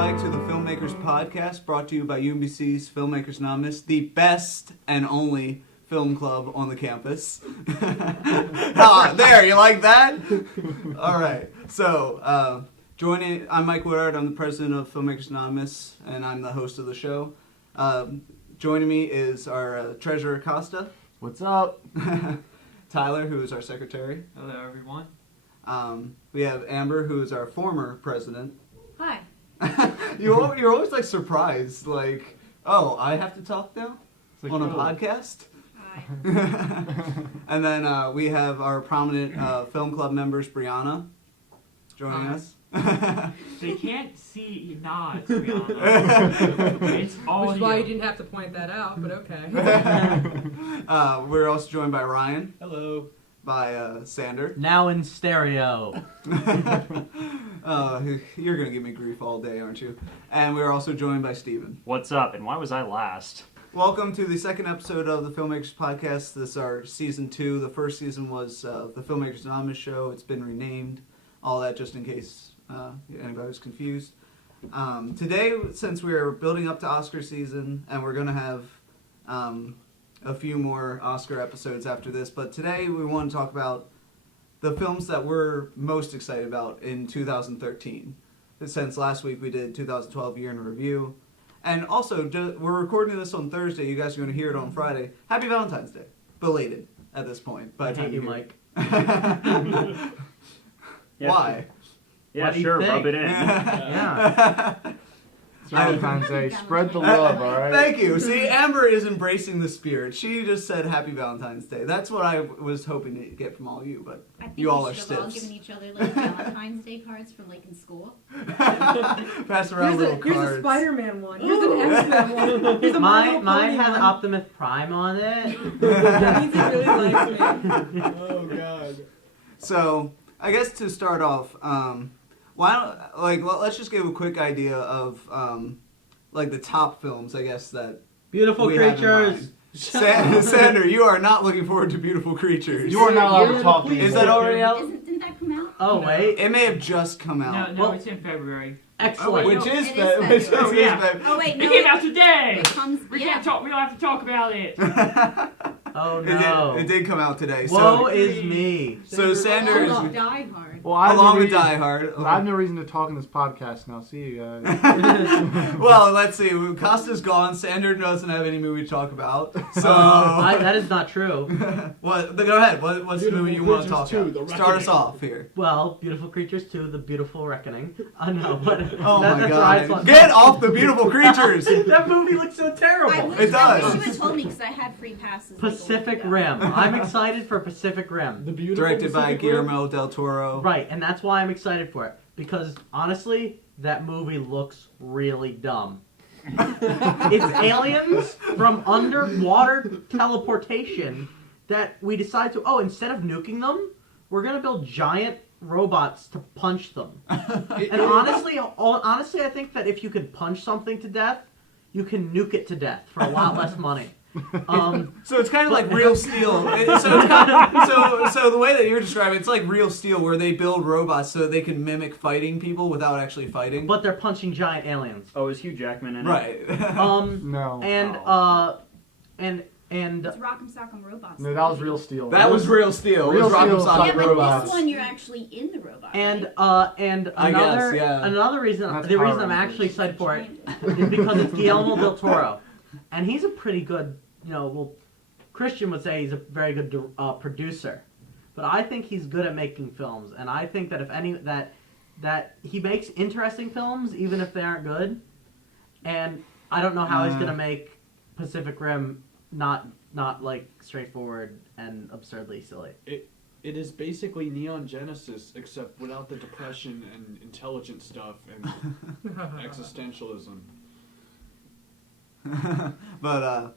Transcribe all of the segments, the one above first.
Mike to the Filmmakers podcast, brought to you by UMBC's Filmmakers Anonymous, the best and only film club on the campus. There, you like that? All right. So, I'm Mike Woodard. I'm the president of Filmmakers Anonymous, and I'm the host of the show. Joining me is our treasurer, Costa. What's up? Tyler, who is our secretary. Hello, everyone. We have Amber, who is our former president. Hi. You're always like surprised, like, oh, I have to talk now Like, on a oh. podcast. Hi. And then we have our prominent film club members, Brianna, joining Hi. us. They can't see nods, Brianna. It's all Which is why you you. didn't have to point that out, but okay. We're also joined by Ryan, Hello. by Sander. Now in stereo. You're gonna give me grief all day, aren't you? And we're also joined by Steven. What's up, and why was I last? Welcome to the second episode of the Filmmakers Podcast. This is our season 2. The first season was the Filmmakers Anonymous show. It's been renamed. All that just in case anybody was confused. Today, since we're building up to Oscar season, and we're going to have a few more Oscar episodes after this, but today we want to talk about the films that we're most excited about in 2013. Since last week we did 2012 Year in Review. And also, we're recording this on Thursday. You guys are going to hear it on Friday. Happy Valentine's Day. Belated at this point. By I the time hate you, hear Mike. it. Yeah, Why? Yeah, What do you sure, think? rub it in. Yeah. It's Valentine's Day. Spread the love, alright? Thank you. See, Amber is embracing the spirit. She just said Happy Valentine's Day. That's what I was hoping to get from all you, but I think you all we are should have all stiffs. given each other like Valentine's Day cards from like in school. Pass around little Here's cards. a Spider-Man one. Here's an X-Men one. Here's a My Little Mine Pony has one. Optimus Prime on it. That means he really likes me. Oh, God. So, I guess to start off, let's just give a quick idea of the top films, I guess, that Beautiful we have in creatures. mind. Sander, you are not looking forward to Beautiful Creatures. You are not allowed to talk. Is that already out? Didn't that come out? Oh, No. wait. It may have just come out. No, Well- it's in February. Excellent. Which No, is it February. is February. Oh, yeah. Oh wait, no. It came out today. It comes. We yeah. can't talk. We don't have to talk about it. Oh, no. It did come out today. Woe So, is me. so Sander I is love Die Hard. Well, I have along no with reason- Die Hard. I have no reason to talk in this podcast now. See you guys. Well, let's see. Costa's gone. Sander doesn't have any movie to talk about. So, That is not true. go ahead. What's the movie you want to talk Creatures 2, about? The Start us Reckoning. off here. Well, Beautiful Creatures 2, The Beautiful Reckoning. No, but Oh that's my what I God! thought. Get off the Beautiful Creatures. That movie looks so terrible. I wish, It I does. wish you had told me because I had free passes. like, a week Pacific ago. Rim. I'm excited for Pacific Rim. The beautiful Directed by Pacific Rim. Guillermo del Toro. Right, and that's why I'm excited for it. Because, honestly, that movie looks really dumb. It's aliens from underwater teleportation that we decide to, instead of nuking them, we're going to build giant robots to punch them. And honestly, I think that if you can punch something to death, you can nuke it to death for a lot less money. So it's kind of like Real Steel. So the way that you're describing it's like Real Steel, where they build robots so that they can mimic fighting people without actually fighting. But they're punching giant aliens. Oh, is Hugh Jackman in it? Right. No. And It's Rock'em Sock'em Robots. No, that was Real Steel. That was Real Steel. Real it was Rock'em Steel Sock'em Yeah, but Robots. this one you're actually in the robot. And right? I guess, yeah. another reason, That's the Power reason I'm Rangers. actually excited for it is because it's Guillermo del Toro, and he's a pretty good, Christian would say he's a very good producer, but I think he's good at making films, and I think that that he makes interesting films even if they aren't good, and I don't know how he's gonna make Pacific Rim not like straightforward and absurdly silly. It is basically Neon Genesis, except without the depression and intelligent stuff and existentialism. But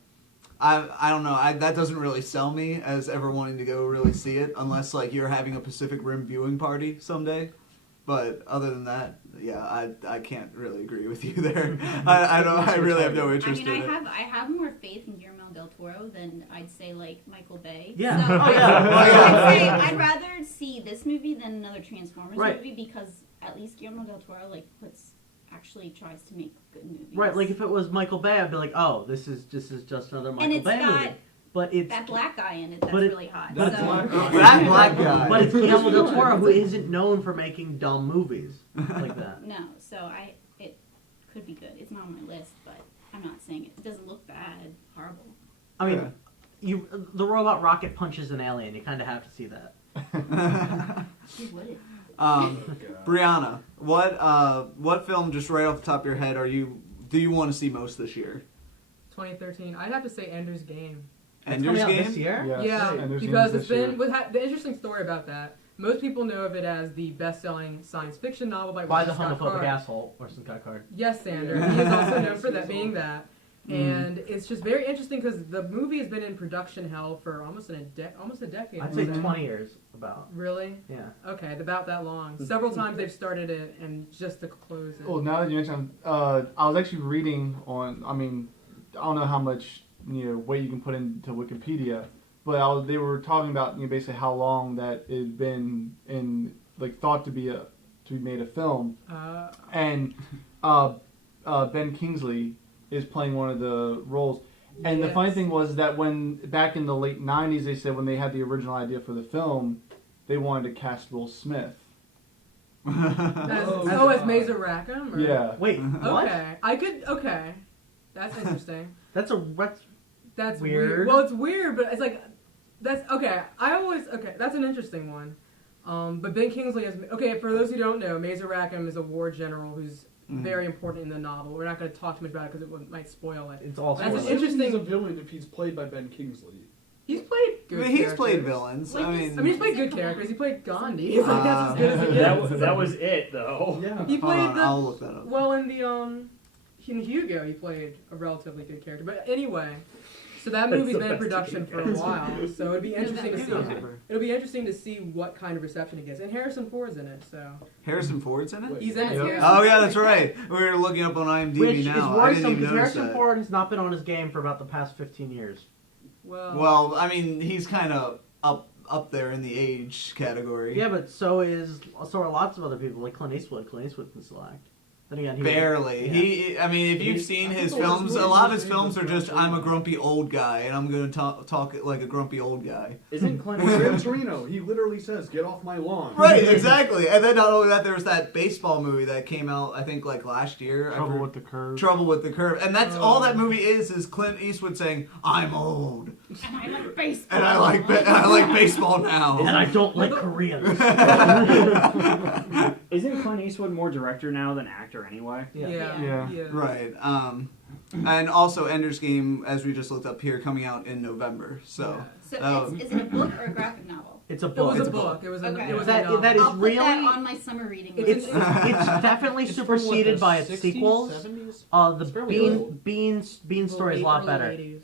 I don't know. That doesn't really sell me as ever wanting to go really see it, unless like you're having a Pacific Rim viewing party someday. But other than that, yeah, I can't really agree with you there. I really have no interest in it. I have more faith in Guillermo del Toro than I'd say like Michael Bay. Yeah. So Oh, yeah. I'd say I'd rather see this movie than another Transformers Right. movie because at least Guillermo del Toro like puts actually tries to make good movies. Right, like if it was Michael Bay, I'd be like, oh, this is just another Michael and it's Bay got movie. But it's that black guy in it that's but it- really hot. That so. black guy. That black guy. but it's Guillermo del Toro, who isn't known for making dumb movies like that. No, so it could be good. It's not on my list, but I'm not saying it doesn't look bad, horrible. I mean, the robot rocket punches an alien. You kind of have to see that. Who wouldn't? Brianna, what film just right off the top of your head do you want to see most this year? 2013. I'd have to say Ender's Game. It's Ender's coming out Game? this year? Yes, Yeah, and there's because games it's this been year. the interesting story about that. Most people know of it as the best-selling science fiction novel by By the Scott homophobic Card. asshole, Orson Scott Card. Yes, Sander. He is also known for that being that. And it's just very interesting because the movie has been in production hell for almost a decade. I'd I say would 20 years about. Really? Yeah. Okay, about that long. Several times they've started it and just to close it. Well, now that you mentioned, I was actually reading on. I mean, I don't know how much weight you can put into Wikipedia, but they were talking about basically how long that it had been thought to be made a film, and Ben Kingsley is playing one of the roles. And the funny thing was that when back in the late 90s, they said when they had the original idea for the film, they wanted to cast Will Smith. as Mazer Rackham? Or? Yeah. Wait, what? Okay. Okay. That's interesting. That's That's weird. Well, it's weird, but it's like, that's, okay. That's an interesting one. But Ben Kingsley is, okay, for those who don't know, Mazer Rackham is a war general who's very important in the novel. We're not going to talk too much about it because it might spoil it. It's all That's spoilers. interesting. He's a villain if he's played by Ben Kingsley. He's played good He's characters. played villains. Like He's played good characters. He played Gandhi. It's like, that's as good as it gets. That was it, though. Yeah. He played I'll look that up. well, in Hugo, he played a relatively good character. But anyway, so that That's movie's the been in best production for a guys. while. So it'd be interesting to see. November. It'll be interesting to see what kind of reception it gets. And Harrison Ford's in it, so Harrison Ford's in it? he's in it. Yep. Yeah. Oh yeah, that's right. We were looking up on IMDb Which is now. I didn't worrisome even because notice Harrison that. Ford has not been on his game for about the past 15 years. Well, I mean, he's kind of up there in the age category. Yeah, but so are lots of other people, like Clint Eastwood. Clint Eastwood can still act. Then again, Barely. Yeah. I mean, if you've seen I his think the last films, a movie lot of he his made films was are just, Gran I'm a Torino. grumpy old guy, and I'm going to talk like a grumpy old guy. Isn't Clint Well, Gran Eastwood? Torino, he literally says, "Get off my lawn." Right, exactly. And then not only that, there was that baseball movie that came out, I think, like last year. Trouble with the Curve. Trouble with the Curve. And that's all that movie is Clint Eastwood saying, I'm old. And I like baseball. And I like baseball now. And I don't like Koreans. Isn't Clint Eastwood more director now than actor anyway? Yeah. Right. And also Ender's Game, as we just looked up here, coming out in November. So So is it a book or a graphic novel? It's a It book. was It's a a book. It was a. Okay. It was That- a novel. that is I'll put really- that on my summer reading list. It's definitely It's from, what, superseded the by its 60s, sequels. 70s? The It's fairly old. Bean story is a lot Early better. 80s.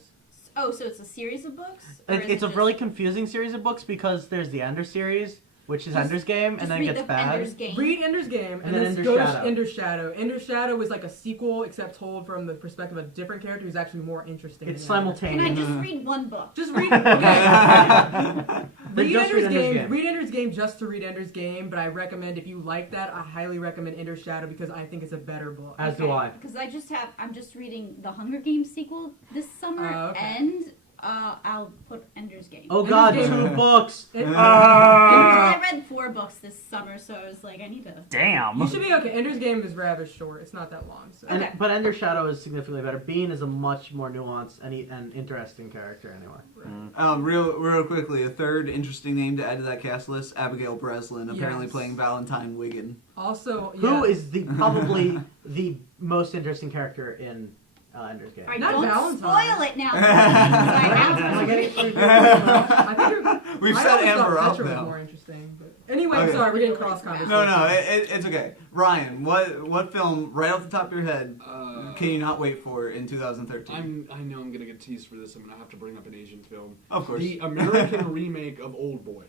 Oh, so it's a series of books? Or is It's it a just- really confusing series of books because there's the Ender series, which is Just- Ender's Game, just and then it read gets the bad. Ender's Game. Read Ender's Game and then then Ender's go Shadow. to Ender's Shadow. Ender's Shadow was like a sequel, except told from the perspective of a different character who's actually more interesting. It's than Ender. Can I simultaneous. just read one book? Just read. Okay. Then Read just Ender's read Ender's Game. Game. Read Ender's Game just to read Ender's Game, but I recommend if you like that, I highly recommend Ender's Shadow because I think it's a better book. As do I. Because I'm just reading the Hunger Games sequel this summer, Okay. and I'll put Ender's Game. Oh Ender's God, Game. 2 books. I read 4 books this summer, so I was like, I need to. Damn. You should be okay. Ender's Game is rather short. It's not that long. So. And, Okay. But Ender's Shadow is significantly better. Bean is a much more nuanced and interesting character anyway. Real quickly, a third interesting name to add to that cast list: Abigail Breslin, apparently Yes. playing Valentine Wiggin. Also, yeah. Who is probably the most interesting character in Ender's Game? All right, Not don't Valentine. spoil it now. Am I getting I think you're, We've I set always Amber thought up Petra was now. more interesting. But anyway, Okay. sorry, we're getting cross conversation. No, it's okay. Ryan, what film right off the top of your head can you not wait for in 2013? I know I'm gonna get teased for this. I'm gonna have to bring up an Asian film. Of course. The American remake of Old Boy.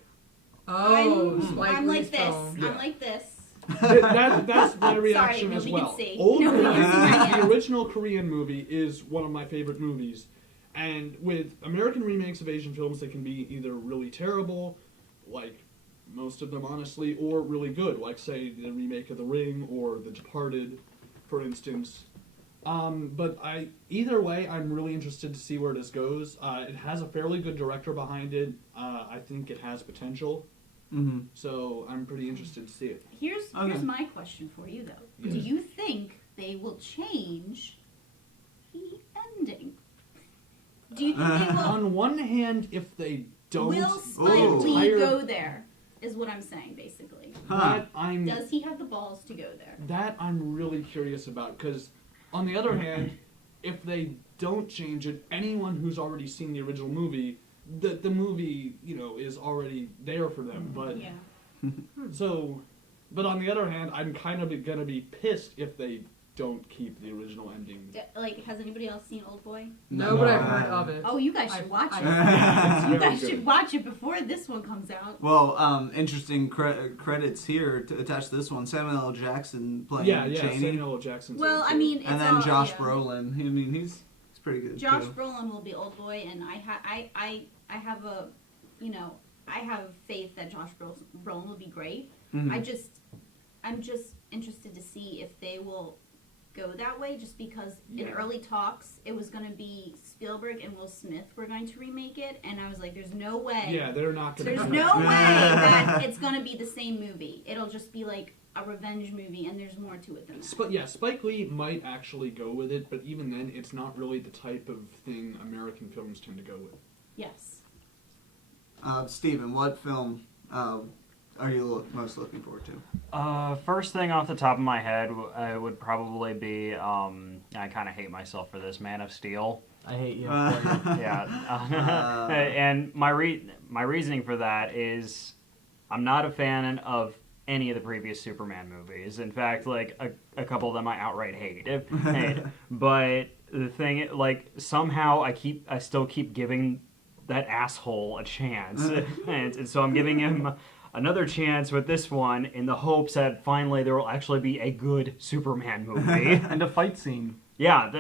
Oh, Spike I'm Lee's like this. film. Yeah. I'm like this. That's my reaction Sorry, as nobody well. can see. Old Nobody Boy, can see right the now. original Korean movie, is one of my favorite movies. And with American remakes of Asian films, they can be either really terrible, like most of them honestly, or really good, like say the remake of The Ring or The Departed. for instance. But either way, I'm really interested to see where this goes. It has a fairly good director behind it. I think it has potential. Mm-hmm. So I'm pretty interested to see it. Here's Okay. my question for you though. Yes. Do you think they will change the ending? Do you think they will? On one hand, if they don't, Will Spike Ooh. Lee entire- go there? Is what I'm saying basically. Huh. Does he have the balls to go there? That I'm really curious about, because on the other hand, if they don't change it, anyone who's already seen the original movie, the movie, is already there for them. But Yeah. but on the other hand, I'm kind of gonna be pissed if they don't keep the original ending. Like, has anybody else seen Old Boy? No, but I've heard of it. Oh, you guys should watch it. It's You very guys good. should watch it before this one comes out. Well, interesting credits here to attach to this one. Samuel L. Jackson playing Yeah, Chaney, Samuel L. Jackson. Well, I mean, it's and then all, Josh yeah. Brolin. I mean, he's pretty good. Josh too. Brolin will be Old Boy, and I have a, I have faith that Josh Brolin will be great. Mhm. I'm just interested to see if they will go that way, just because in Yeah. early talks it was going to be Spielberg and Will Smith were going to remake it, and I was like, there's no way. Yeah, they're not gonna. There's do no that. way that it's going to be the same movie. It'll just be like a revenge movie, and there's more to it than that. Spike Lee might actually go with it, but even then, it's not really the type of thing American films tend to go with. Yes. Steven, what film are you most looking forward to? First thing off the top of my head would probably be, I kind of hate myself for this, Man of Steel. I hate you. Yeah. And my reasoning for that is I'm not a fan of any of the previous Superman movies. In fact, like a couple of them I outright hate. But the thing, like, somehow I still keep giving that asshole a chance. and so I'm giving him another chance with this one in the hopes that finally there will actually be a good Superman movie. And a fight scene. Yeah,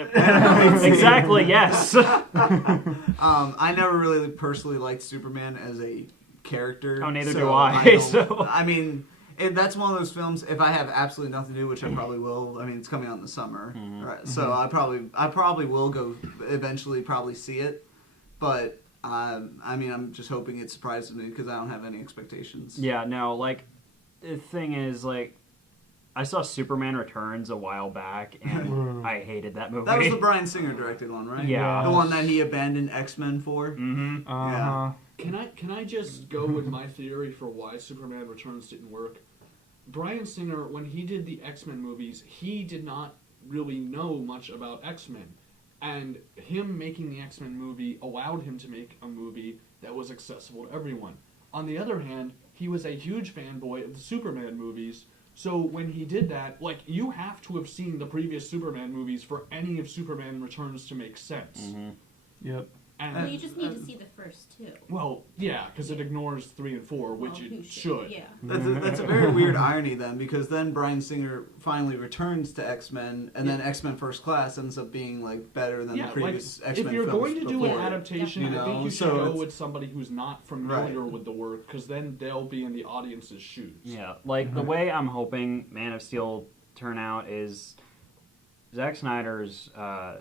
exactly, yes. I never really personally liked Superman as a character. Oh, neither so do I. don't- So. I mean, that's one of those films. If I have absolutely nothing to do, which I probably will. I mean, it's coming out in the summer, right? So I probably will go eventually. Probably see it, but I mean, I'm just hoping it surprises me because I don't have any expectations. Yeah, no, like, the thing is, like, I saw Superman Returns a while back, and I hated that movie. That was the Bryan Singer directed one, right? Yeah. The one that he abandoned X-Men for. Mm-hmm. Uh-huh. Can I just go with my theory for why Superman Returns didn't work? Bryan Singer, when he did the X-Men movies, he did not really know much about X-Men. And him making the X-Men movie allowed him to make a movie that was accessible to everyone. On the other hand, he was a huge fanboy of the Superman movies, so when he did that, like, you have to have seen the previous Superman movies for any of Superman Returns to make sense. Mm-hmm. Yep. And, Well, you just need to see the first two. well, yeah, because it ignores 3 and 4, which Well, who it should. Yeah. That's a very weird irony then, because then Bryan Singer finally returns to X-Men, and then X-Men First Class ends up being like better than Yeah, the previous like, X-Men if you're films going to do before an it. adaptation, You I think know, you should so go it's- with somebody who's not familiar with the work, because then they'll be in the audience's shoes. Yeah, like, the way I'm hoping Man of Steel turn out is Zack Snyder's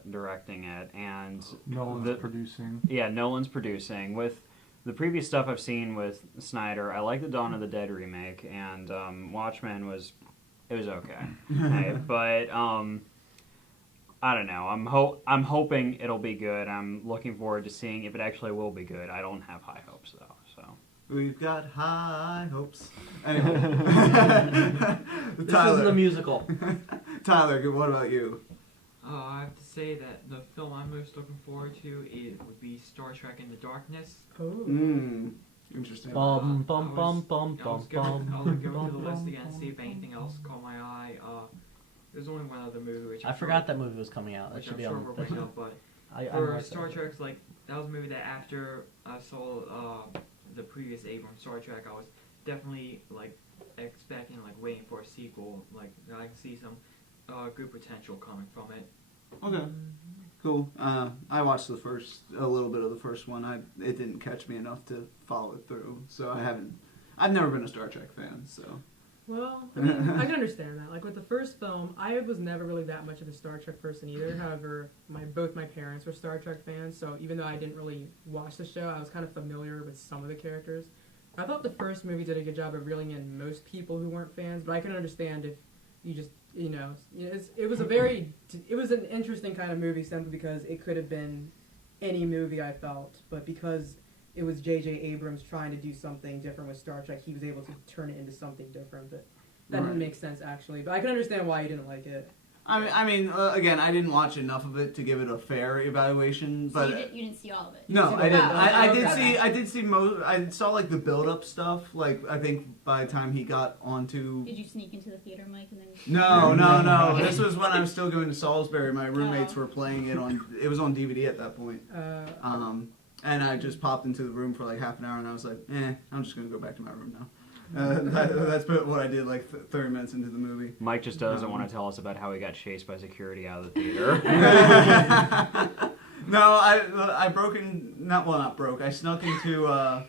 directing it, and Nolan's producing. yeah, Nolan's producing. With the previous stuff I've seen with Snyder, I like the Dawn of the Dead remake, and Watchmen was okay. Hey, but I don't know. I'm hoping it'll be good. I'm looking forward to seeing if it actually will be good. I don't have high hopes though. So We've got high hopes. Anyway. This Tyler. isn't a musical. Tyler, what about you? I have to say that the film I'm most looking forward to would be Star Trek Into Darkness. Interesting. Bum I bum was- bum bum I bum was going bum. through the list bum, again, see if anything else caught my eye. There's only one other movie which I forgot that movie was coming out. That which should I'm be sure on. we'll that bring should- up, but I'm for right Star there. Trek's, like, that was a movie that after I saw the previous Abrams Star Trek, I was definitely, like, expecting, like, waiting for a sequel. Like, I can see some good potential coming from it. Okay. Cool. I watched a little bit of the first one. It didn't catch me enough to follow it through, so I've never been a Star Trek fan, so. Well, I mean, I can understand that. Like with the first film, I was never really that much of a Star Trek person either. However, both my parents were Star Trek fans, so even though I didn't really watch the show, I was kind of familiar with some of the characters. I thought the first movie did a good job of reeling in most people who weren't fans, but I can understand if you just, it was an interesting kind of movie simply because it could have been any movie, I felt, but because it was J.J. Abrams trying to do something different with Star Trek, he was able to turn it into something different. But that didn't make sense, actually. But I can understand why you didn't like it. I mean, again, I didn't watch enough of it to give it a fair evaluation. So But you didn't see all of it? no, I didn't. I did see most. I saw like the build-up stuff. Like I think by the time he got onto. Did you sneak into the theater, Mike, and then? No. This was when I was still going to Salisbury. My roommates were playing it on. It was on DVD at that point. And I just popped into the room for like half an hour, and I was like, I'm just gonna go back to my room now. That's what I did like 30 minutes into the movie. Mike just doesn't want to tell us about how he got chased by security out of the theater. No, I not broke. I snuck into. Well,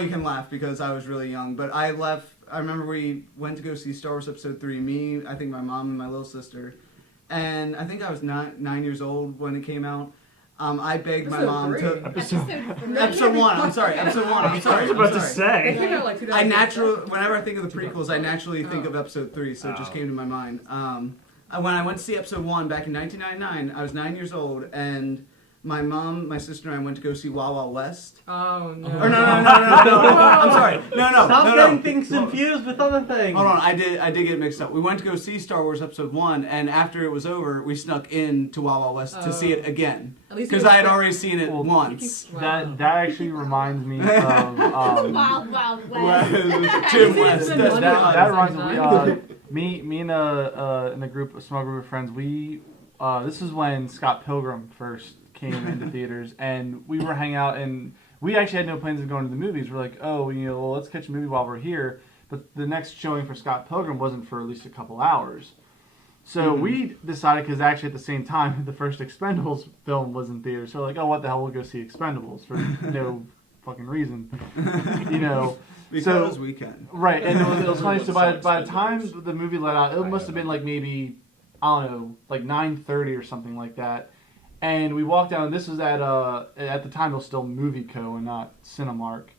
you can laugh because I was really young, but I left. I remember we went to go see Star Wars Episode 3. Me, I think my mom and my little sister, and I think I was 9 years old when it came out. I begged my mom to episode 1. I'm sorry. I was about to say. It came out like 2006. Whenever I think of the prequels, I naturally think of episode 3, so it just came to my mind. When I went to see episode 1 back in 1999, I was 9 years old, and my mom, my sister, and I went to go see Wild Wild West. Oh, no. Or no. I'm sorry. No. Stop getting things confused with other things. Hold on, I did get it mixed up. We went to go see Star Wars Episode 1, and after it was over, we snuck in to Wild Wild West to see it again. Because I had already seen it once. That actually reminds me of Wild Wild West. Jim West. That reminds me. Me and in a small group of friends. This is when Scott Pilgrim first came into theaters, and we were hanging out, and we actually had no plans of going to the movies. We're like, let's catch a movie while we're here. But the next showing for Scott Pilgrim wasn't for at least a couple hours. So we decided, because actually at the same time, the first Expendables film was in theaters. So we're like, what the hell, we'll go see Expendables for no fucking reason. Because we can. Right, and it was funny, so by the time the movie let out, it must have been like maybe, I don't know, like 9:30 or something like that. And we walked down, and this was at the time it was still Movie Co. and not Cinemark.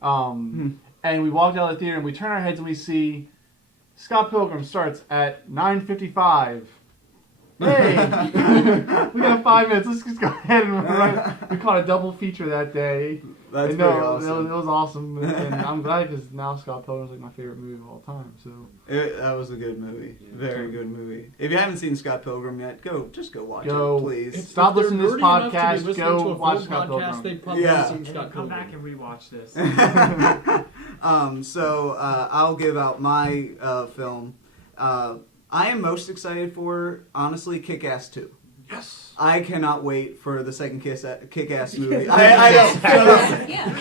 And we walked out of the theater, and we turn our heads, and we see Scott Pilgrim starts at 9:55. Hey! We got 5 minutes, let's just go ahead and run. We caught a double feature that day. That's pretty awesome. It was awesome, and I'm glad because now Scott Pilgrim's like my favorite movie of all time. So that was a good movie, very good movie. If you haven't seen Scott Pilgrim yet, just go watch it, please. Stop listening to this podcast. Go watch Scott Pilgrim. They've probably seen Scott Pilgrim. Come back and rewatch this. So I'll give out my film. I am most excited for, honestly, Kick-Ass 2. Yes. I cannot wait for the second Kick-Ass movie. Yeah.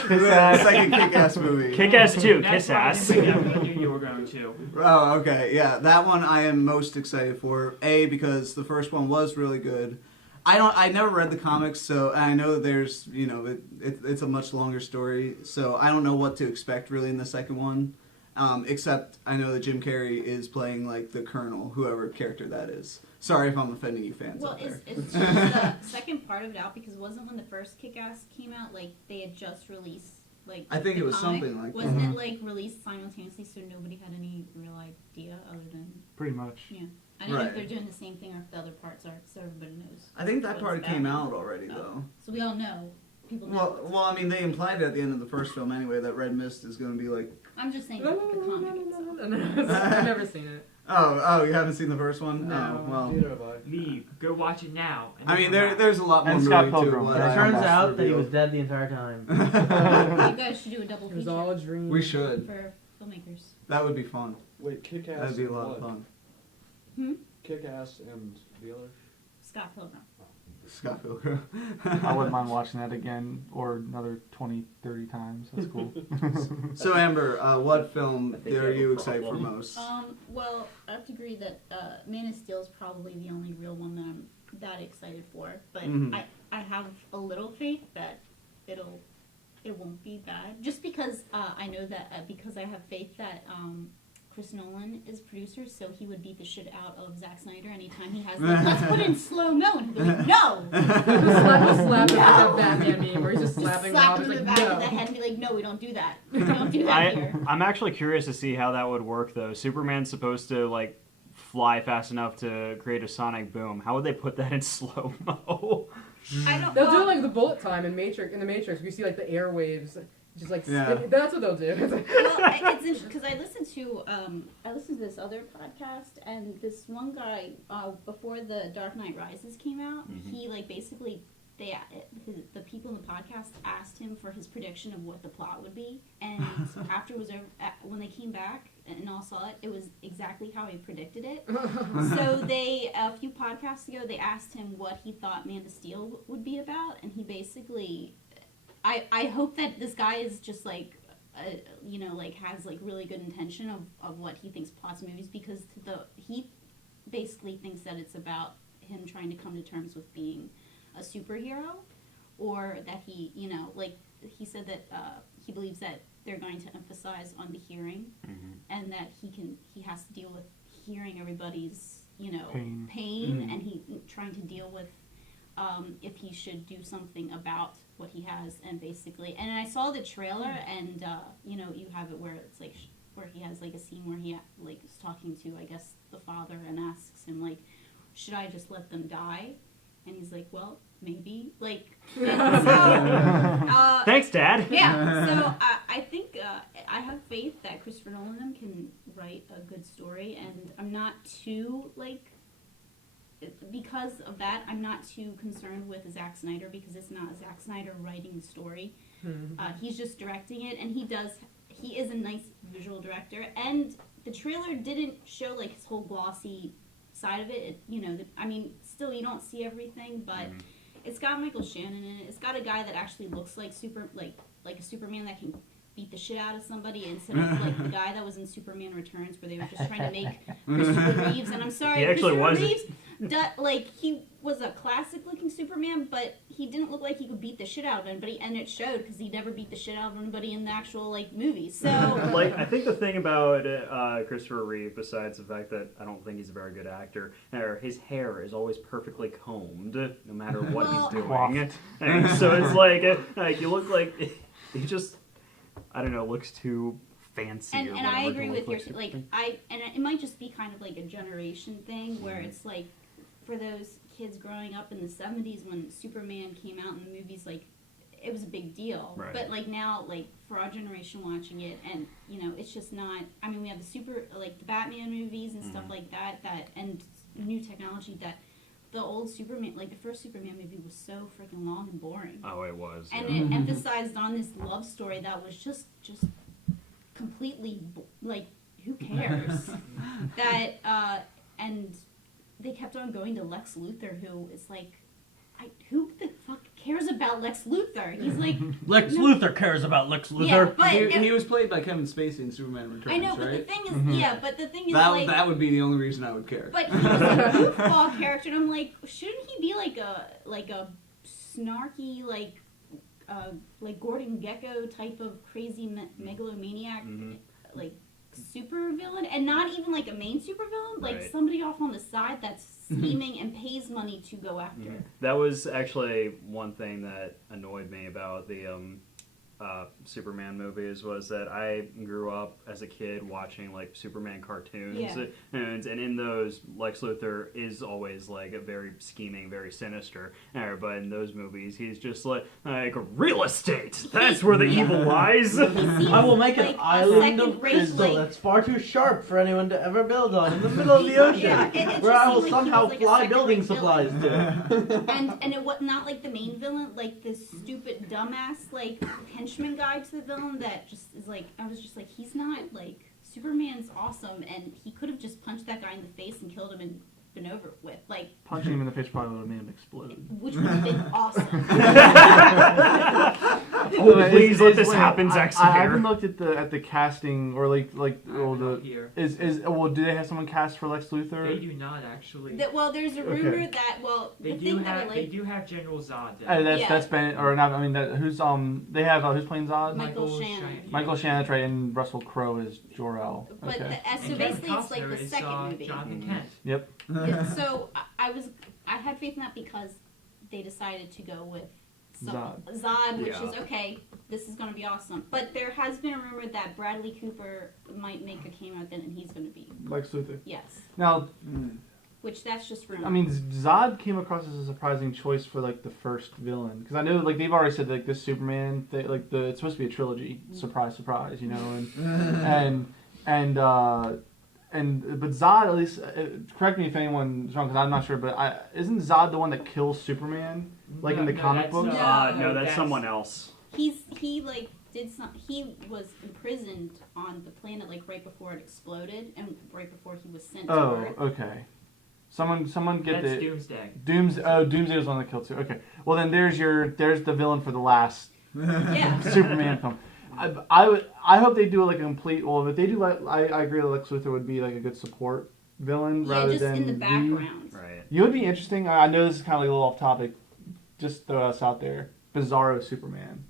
The second Kick-Ass movie. Kick-Ass 2, That's Kiss Ass. why I knew you were going to. Oh, okay. Yeah, that one I am most excited for. Because the first one was really good. I never read the comics, so I know that there's, it's a much longer story, so I don't know what to expect really in the second one. Except I know that Jim Carrey is playing like the Colonel, whoever character that is. Sorry if I'm offending you fans out there. Is the second part of it out? Because wasn't when the first Kick-Ass came out, like they had just released I think it was comic? something like Wasn't it like released simultaneously, so nobody had any real idea other than pretty much. Yeah. I don't know if they're doing the same thing or if the other parts are, so everybody knows. I think that part came out already though. So we all know. People know. Well, I mean, they implied at the end of the first film anyway that Red Mist is going to be like. I'm just saying like the comic itself. I've never seen it. Oh, you haven't seen the first one? No. Oh, well. Neither have I. Leave. Go watch it now. I mean, there's a lot more And movie Scott to Pilgrim. what It I turns almost out that he revealed. was dead the entire time. You guys should do a double It was feature all a dream. We should. for filmmakers. That would be fun. Wait, Kick-Ass That'd be a and lot of what? fun. Kick-Ass and the other? Scott Pilgrim. Scott Pilgrim. I wouldn't mind watching that again or another 20, 30 times. That's cool. So Amber, what film I think are you have a you excited for problem. most? Well, I have to agree that Man of Steel is probably the only real one that I'm that excited for. But Mhm. I have a little faith that it it won't be bad. Just because I know that because I have faith that Chris Nolan is producer, so he would beat the shit out of Zack Snyder anytime he has like, let's put in slow-mo, and he'll be like, no! Just slap him No. like that Batman meme where he's just Just slapping slap him him in the like, back no. of the head and be like, no, we don't do that. We don't do that here. I'm actually curious to see how that would work, though. Superman's supposed to, like, fly fast enough to create a sonic boom. How would they put that in slow-mo? I don't They'll do like the bullet time in Matrix. In the Matrix, we see like the airwaves, just like that's what they'll do. It's like, Well, it's interesting because I listened to this other podcast, and this one guy before the Dark Knight Rises came out, he like basically the people in the podcast asked him for his prediction of what the plot would be, and after it was over, when they came back and all saw it, it was exactly how he predicted it. So a few podcasts ago, they asked him what he thought Man of Steel would be about, and he basically, I hope that this guy is just like, like has like really good intention of what he thinks plots movies, because he basically thinks that it's about him trying to come to terms with being a superhero, or that he, like he said that he believes that they're going to emphasize on the hearing, and that he has to deal with hearing everybody's, pain, and he trying to deal with if he should do something about what he has, and basically, and I saw the trailer, and you have it where it's like where he has like a scene where he like is talking to, I guess, the father, and asks him like, should I just let them die? And he's like, well, maybe. Like, so, Thanks, Dad. yeah. So I think I have faith that Christopher Nolan can write a good story, and I'm not too because of that, I'm not too concerned with Zack Snyder, because it's not Zack Snyder writing the story. He's just directing it, and he is a nice visual director, and the trailer didn't show like his whole glossy side of it. Still you don't see everything, but it's got Michael Shannon in it. It's got a guy that actually looks like a Superman that can beat the shit out of somebody, instead of like the guy that was in Superman Returns, where they were just trying to make Christopher Reeves, and I'm sorry, He actually Christopher was. Reeves, he was a classic looking Superman, but he didn't look like he could beat the shit out of anybody, and it showed, because he never beat the shit out of anybody in the actual like movies. So I think the thing about Christopher Reeve, besides the fact that I don't think he's a very good actor, his hair is always perfectly combed, no matter what he's doing. And so it's like you look like he just, I don't know, looks too fancy. And I agree with your like and it might just be kind of like a generation thing, where it's like, for those kids growing up in the 70s when Superman came out in the movies, like, it was a big deal. Right. But like now, like for our generation watching it, and it's just not. I mean, we have the Batman movies and stuff like that, and new technology that. The old Superman, like the first Superman movie, was so freaking long and boring. Oh, it was. And it emphasized on this love story that was just completely, like, who cares? And they kept on going to Lex Luthor, who is like, who the fuck cares about Lex Luthor? He's like... Lex Luthor cares about Lex Luthor. Yeah, but he was played by Kevin Spacey in Superman Returns, I know, but right? the thing is, but the thing is, like... That would be the only reason I would care. But he was a goofball character, and I'm like, shouldn't he be like a snarky, like Gordon Gekko type of crazy megalomaniac, like super villain, and not even like a main super villain, like somebody off on the side that's scheming and pays money to go after. That was actually one thing that annoyed me about the Superman movies, was that I grew up as a kid watching like Superman cartoons, and in those Lex Luthor is always like a very scheming, very sinister. But in those movies, he's just like real estate. That's where the evil lies. I will make an island of crystal that's far too sharp for anyone to ever build on in the middle of the ocean, where I will somehow fly building supplies to. And it was not like the main villain, like this stupid dumbass like henchman guy to the villain that just is like, I was just like, he's not like, Superman's awesome, and he could have just punched that guy in the face and killed him and been over with. Like, Punching him in the face probably would have made him explode. which would have been awesome. Oh, please let this happen, Zack I Snyder. haven't looked at the casting or Here. do they have someone cast for Lex Luthor? They do not actually. Well, there's a Okay. rumor that They the do thing that I have. like. They do have General Zod. That's Yeah. been or not. I mean, who's they have who's playing Zod? Michael Shannon. yeah. Michael Shannon, that's right, and Russell Crowe is Jor-El. But Okay. so And Kevin basically, it's like Costner the is, second movie. Jonathan Kent. Yep. Yeah, so I had faith in that because they decided to go with Zod, which Yeah. is okay. This is going to be awesome. But there has been a rumor that Bradley Cooper might make a cameo at the end, and he's going to be Lex Luthor. yes. Now, Which that's just rumor. I mean, Zod came across as a surprising choice for like the first villain because I know like they've already said like this Superman thing, like it's supposed to be a trilogy. Surprise, surprise, you know, but Zod at least correct me if anyone's wrong because I'm not sure, but isn't Zod the one that kills Superman like in the comic that's, books? No, that's someone else. he like did some. He was imprisoned on the planet like right before it exploded and right before he was sent to Oh, Earth. okay. Someone get That's the Doomsday. Doomsday was the one that killed too. Okay. Well then there's the villain for the last Yeah. Superman film. I hope they do like a complete. Well, if they do, I agree that Lex Luthor would be like a good support villain Yeah, rather just than in the you. background. Right. You would be interesting. I know this is kind of like a little off topic. Just throw us out there. Bizarro Superman.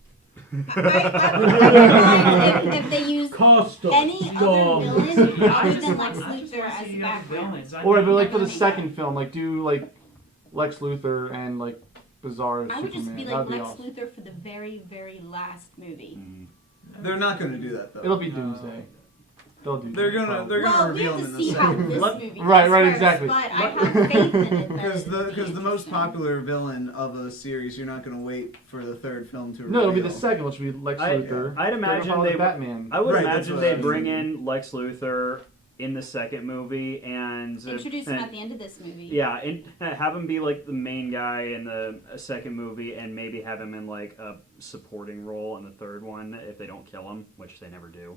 I wouldn't mind if they used Costa. any other villain other than Lex Luthor as a background. Or but like for the second film, like do like Lex Luthor and like Bizarro I would Superman. just be like That'd be Lex awesome. Luthor for the very, very last movie. They're not going to do that though. It'll be Doomsday. They'll do. They're that, gonna probably. they're gonna Well, we reveal have them to in see the how second. this Let- movie right, does right, first, exactly. But I have faith in it. Because that the it's because the most interesting. popular villain of a series, you're not going to wait for the third film to reveal. No, it'll be the second, which will be Lex I- Luthor. I'd They're gonna imagine follow they the Batman. I would Right, that's imagine what I they was bring thinking. in Lex Luthor in the second movie and Introduce him at the end of this movie. yeah, and have him be like the main guy in the second movie, and maybe have him in like a supporting role in the third one if they don't kill him, which they never do.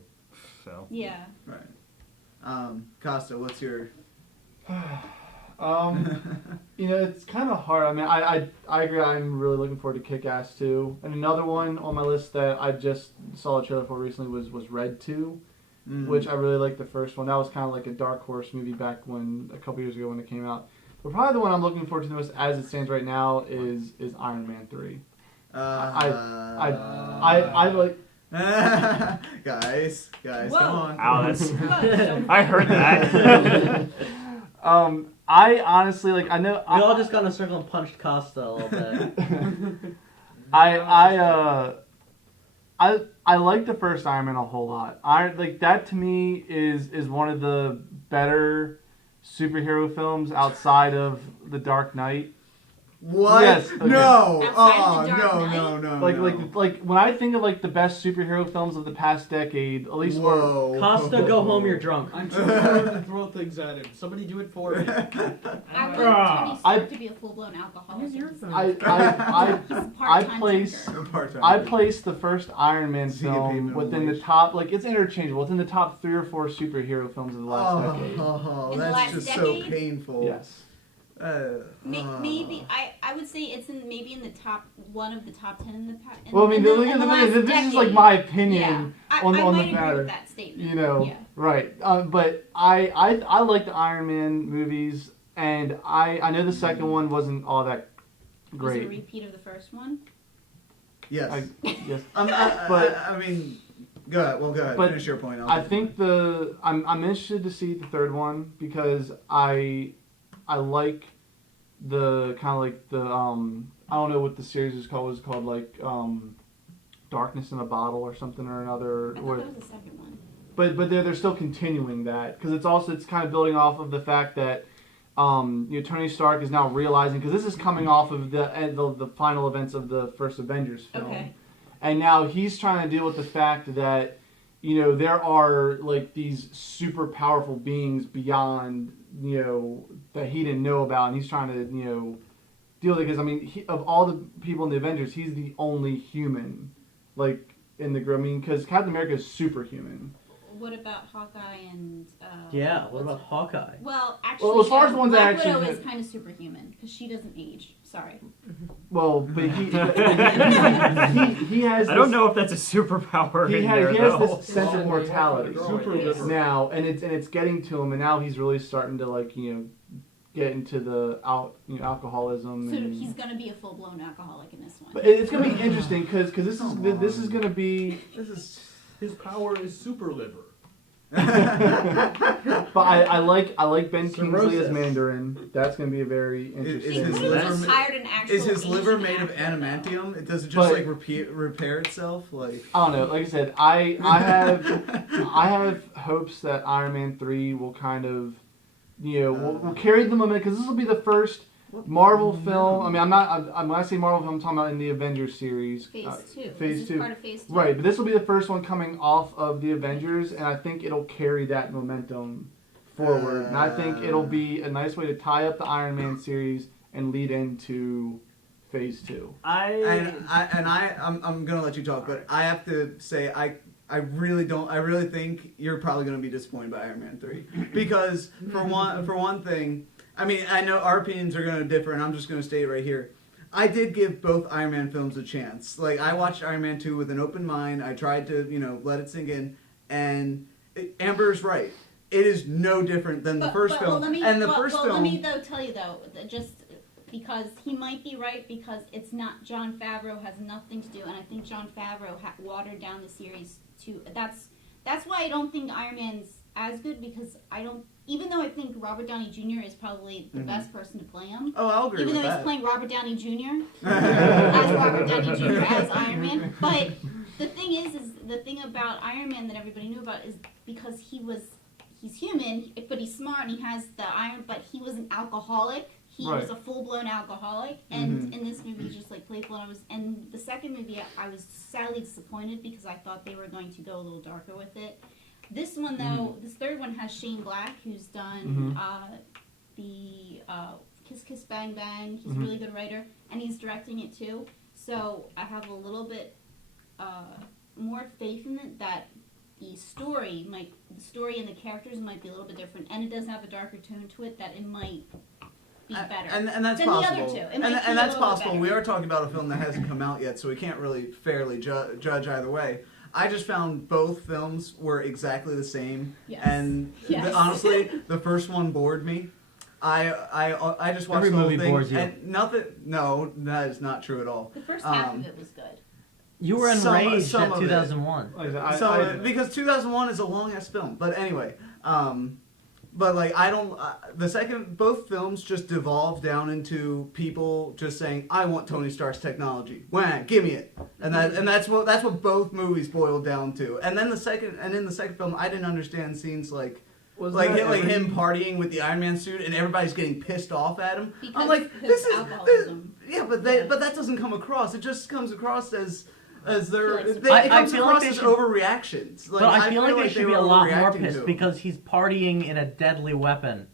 So Yeah. Right. Costa, what's your? You know, it's kind of hard. I mean, I agree. I'm really looking forward to Kick-Ass 2. And another one on my list that I just saw a trailer for recently was Red 2, which I really liked the first one. That was kind of like a dark horse movie back when a couple years ago when it came out. But probably the one I'm looking forward to the most as it stands right now is Iron Man 3. I like. guys, Whoa. come on. Ow, that's Whoa. I heard that. I honestly like. I know. We all just got in a circle and punched Costa a little bit. I like the first Iron Man a whole lot. Like that to me is one of the better superhero films outside of The Dark Knight. What? Yes, okay. No. Outside of The Dark no, Knight? no, no. Like no. like when I think of like the best superhero films of the past decade, at least for Whoa. Costa, go home. You're drunk. I'm too hard to throw things at him. Somebody do it for me. I want Tony I- Stark to be a full-blown alcoholic. Use your He's phone. I a part-time place- drinker. Part-time. I placed the first Iron Man So you get paid film minimum within the wage. top, like it's interchangeable, within the top 3 or 4 superhero films of the last decade. Oh, In the that's last just decade? so painful. Yes. Maybe I would say it's maybe in the top one of the top 10 in the past. Well, I mean, this is like my opinion on I the might agree matter. with that statement. You know, Yeah. right? But I like the Iron Man movies, and I know the second one wasn't all that Was it a great. repeat of the first one? Yes. Yes, But I mean, go ahead. Well, go ahead. But Finish your point. I think I'm interested to see the third one because I like the kind of like the I don't know what the series is called. It was called like Darkness in a Bottle or something or another. I thought that was the second one. But they're still continuing that because it's kind of building off of the fact that Tony Stark is now realizing because this is coming off of the final events of the first Avengers film, Okay. and now he's trying to deal with the fact that there are like these super powerful beings beyond that he didn't know about, and he's trying to deal with it because I mean of all the people in the Avengers, he's the only human like in the group. I mean because Captain America is superhuman. what about Hawkeye and? Yeah. What about Hawkeye? Well, actually, Well, as far as the ones that Black actually Widow did- is kind of superhuman because she doesn't age. Sorry. Well, but he has. I don't this- know if that's a superpower He in has, there, he has though. this sense of mortality Super Yes. liver. now, and it's getting to him, and now he's really starting to get into the alcoholism. So and, he's gonna be a full blown alcoholic in this one. but it's gonna be interesting because this is gonna be. His power is super liver. But I like Ben Kingsley as Cirrhosis. Mandarin. That's gonna be a very Is interesting. his He liver just ma- hired an actual Is his liver Asian made of actor, though. adamantium? Does it just But- like repair itself? Like I don't know. Like I said, I have hopes that Iron Man 3 will kind of, will carry the momentum because this will be the first Marvel film. I mean, when I say Marvel film, I'm talking about in the Avengers series. Phase 2. Phase This is 2. part of Phase 2. Right, but this will be the first one coming off of the Avengers, and I think it'll carry that momentum forward. And I think it'll be a nice way to tie up the Iron Man series and lead into Phase 2. I'm gonna let you talk, but I have to say I really think you're probably gonna be disappointed by Iron Man 3 because for one thing, I mean I know our opinions are gonna differ, and I'm just gonna state it right here. I did give both Iron Man films a chance. Like I watched Iron Man 2 with an open mind. I tried to let it sink in, and Amber's right. It is no different than the first film. Let me, and the well, first well, film. let me tell you that just because he might be right because it's not Jon Favreau has nothing to do, and I think Jon Favreau watered down the series too. That's why I don't think Iron Man's as good because I don't. Even though I think Robert Downey Jr. is probably the best person to play him. Oh, I'll agree Even with though that. he's playing Robert Downey Jr. as Robert Downey Jr. as Iron Man, but the thing is the thing about Iron Man that everybody knew about is because he's human, but he's smart and he has the iron, but he was an alcoholic. He Right. was a full-blown alcoholic, and in this movie, he's just like playful. And the second movie, I was sadly disappointed because I thought they were going to go a little darker with it. This one, though, this third one has Shane Black, who's done the Kiss Kiss Bang Bang. He's a really good writer, and he's directing it too. So I have a little bit more faith in it that the story and the characters might be a little bit different, and it does have a darker tone to it that it might be better. And that's than possible. the other two. It And might be that's a little possible. better. We are talking about a film that hasn't come out yet, so we can't really fairly judge either way. I just found both films were exactly the same, Yes. and Yes. honestly, the first one bored me. I just watched Every the whole movie thing, bores you. and nothing. No, that is not true at all. The first half of it was good. You were Some enraged of at it. 2001. Like I said, So because 2001 is a long ass film, but anyway, but like I don't. Both films just devolved down into people just saying, "I want Tony Stark's technology. Wham, give me it." And that's what both movies boiled down to. And then in the second film, I didn't understand scenes like him partying with the Iron Man suit and everybody's getting pissed off at him. Because I'm like, of this is alcoholism. but that doesn't come across. It just comes across as they're Yes. it comes feel like across they as should- overreactions. Like, But I feel like they they should be were a lot more overreacting to pissed him. because he's partying in a deadly weapon.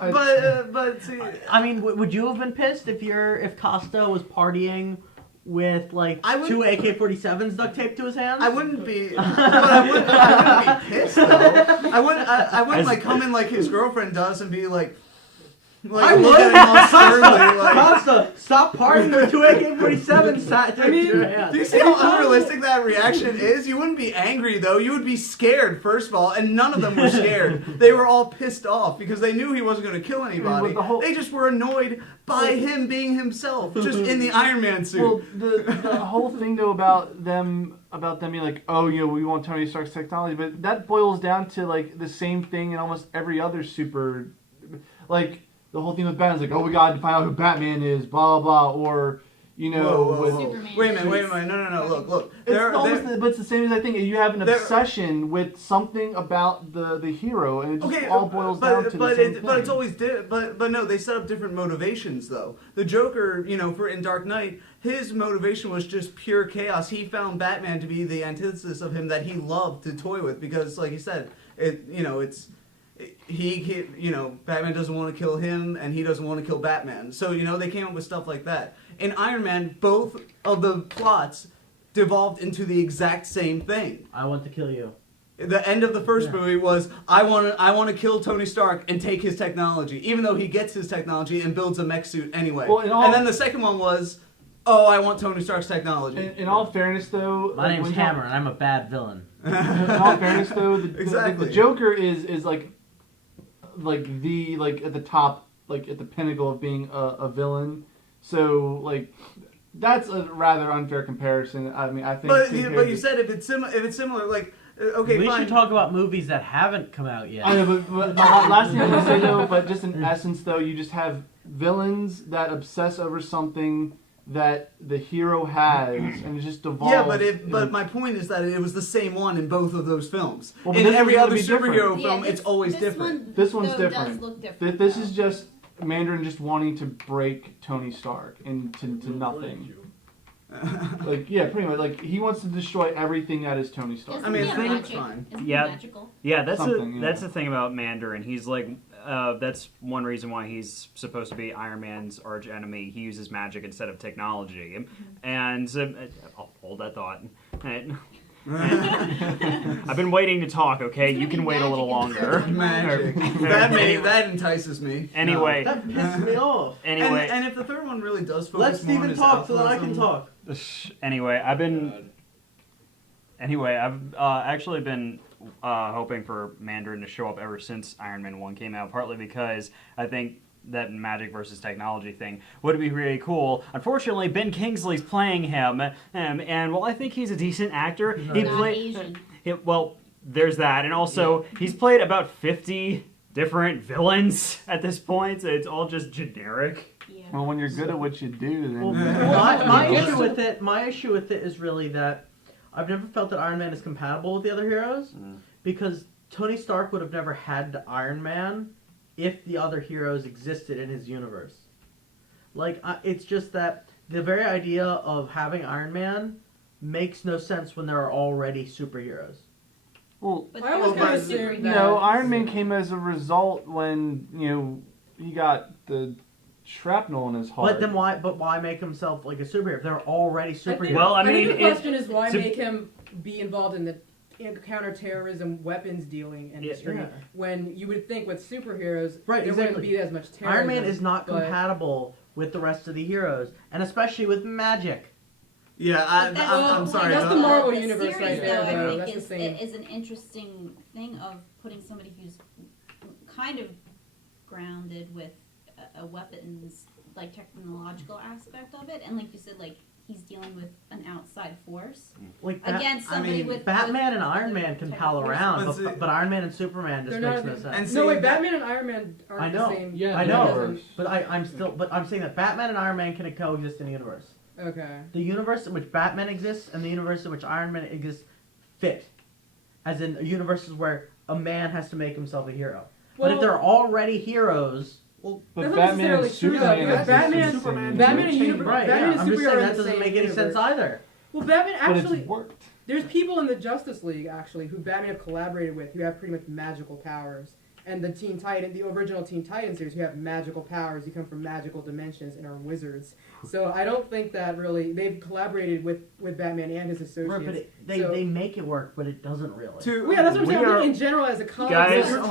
But see, I mean, would you have been pissed if Costa was partying with like I would- two AK-47s duct taped to his hands? I wouldn't be, but I wouldn't be pissed though. I wouldn't like come in like his girlfriend does and be like I look would. at him all sternly, like. Costa, stop partying with two AK-47s sat to your hands. Do you see how unrealistic that reaction is? You wouldn't be angry though. You would be scared first of all, and none of them were scared. They were all pissed off because they knew he wasn't going to kill anybody. They just were annoyed by him being himself, just in the Iron Man suit. Well, the whole thing though about them being like, oh, we want Tony Stark's technology, but that boils down to like the same thing in almost every other super, like the whole thing with Batman's like, oh, we got to find out who Batman is, blah blah blah, or Whoa. Superman. Wait a minute, no, look. But it's the same as I think you have an There- obsession with something about the hero, and it just all boils down to the same thing. But it's always but no, they set up different motivations though. The Joker, for in Dark Knight, his motivation was just pure chaos. He found Batman to be the antithesis of him that he loved to toy with because, like you said, Batman doesn't want to kill him and he doesn't want to kill Batman. So they came up with stuff like that. In Iron Man, both of the plots devolved into the exact same thing. I want to kill you. The end of the first Yeah. movie was I want to kill Tony Stark and take his technology, even though he gets his technology and builds a mech suit anyway. Well, and then the second one was, oh, I want Tony Stark's technology. In all fairness, though, My name's Hammer, and I'm a bad villain. In all fairness, though, Exactly. the Joker is like at the top, like at the pinnacle of being a villain. So like that's a rather unfair comparison. I mean, I think. But you said if it's similar, like okay, We fine. should talk about movies that haven't come out yet. I know, but my last thing I'm gonna say though, but just in essence though, you just have villains that obsess over something that the hero has, and it just devolves. Yeah, but my point is that it was the same one in both of those films. Well, but in this every one's other gonna be different. superhero Yeah, film, it's always this different. This one's though, different. Does look different. This though. is just Mandarin just wanting to break Tony Stark into nothing. Like yeah, pretty much. Like he wants to destroy everything that is Tony Stark. Isn't I mean, he the a thing- magic? fine. Isn't Yeah. he magical? Yeah, that's Something, that's yeah. the thing about Mandarin. He's like, that's one reason why he's supposed to be Iron Man's arch enemy. He uses magic instead of technology, and I'll hold that thought. I've been waiting to talk. Okay, It's you gonna can be wait a little magic longer. Magic. that entices me. Anyway, That pissed me off. anyway, And if the third one really does focus Let more on Steven his talk so that I can alphabism- talk. anyway, I've actually been hoping for Mandarin to show up ever since Iron Man 1 came out, partly because I think that magic versus technology thing would be really cool. Unfortunately, Ben Kingsley's playing him, and while I think he's a decent actor, he Not played. Asian. Well, there's that, and also he's played about 50 different villains at this point, so it's all just generic. Yeah. Well, when you're good at what you do, then Well, my issue with it is really that I've never felt that Iron Man is compatible with the other heroes because Tony Stark would have never had Iron Man if the other heroes existed in his universe. Like, it's just that the very idea of having Iron Man makes no sense when there are already superheroes. well, But I always they're kinda not assumed superheroes. that- no, Iron Man came as a result when he got the shrapnel in his heart. But then why make himself like a superhero if they're already I think, superheroes? Well, I think mean, the question is why to- make him be involved in the counterterrorism weapons dealing industry Yeah. when you would think with superheroes Right, there exactly. wouldn't be as much terrorism. Iron Man is not but- compatible with the rest of the heroes, and especially with magic. Yeah, But that's I'm the sorry. point That's of the Marvel the universe series, right there, though, though. I That's think the thing. is an interesting thing of putting somebody who's kind of grounded with a weapons like technological aspect of it, and like you said, like he's dealing with an outside force Like against somebody mean, with Batman with and Iron other Man can type pal of force. around, But see- but Iron Man and Superman just They're makes not- no sense. And No, see, wait, Batman and Iron Man aren't I know. the same. Yeah, I they know, are. but I'm saying that Batman and Iron Man can coexist in the universe. Okay. The universe in which Batman exists and the universe in which Iron Man exists fit, as in universes where a man has to make himself a hero. But if Well- there are already heroes, but That's not Batman and necessarily true, though, Superman because exist Batman- in the same Batman and universe. Universe- right? Batman Yeah, and I'm just Superman saying are that in the doesn't same make any sense universe. either. Well, Batman But actually. it's worked. There's people in the Justice League actually who Batman have collaborated with who have pretty much magical powers, and the original Teen Titans series, who have magical powers. You come from magical dimensions and are wizards. So I don't think that really they've collaborated with Batman and his associates. Right, but So- they make it work, but it doesn't really. Well, yeah, that's what I'm saying. I think in general, as a comic, Guys- book,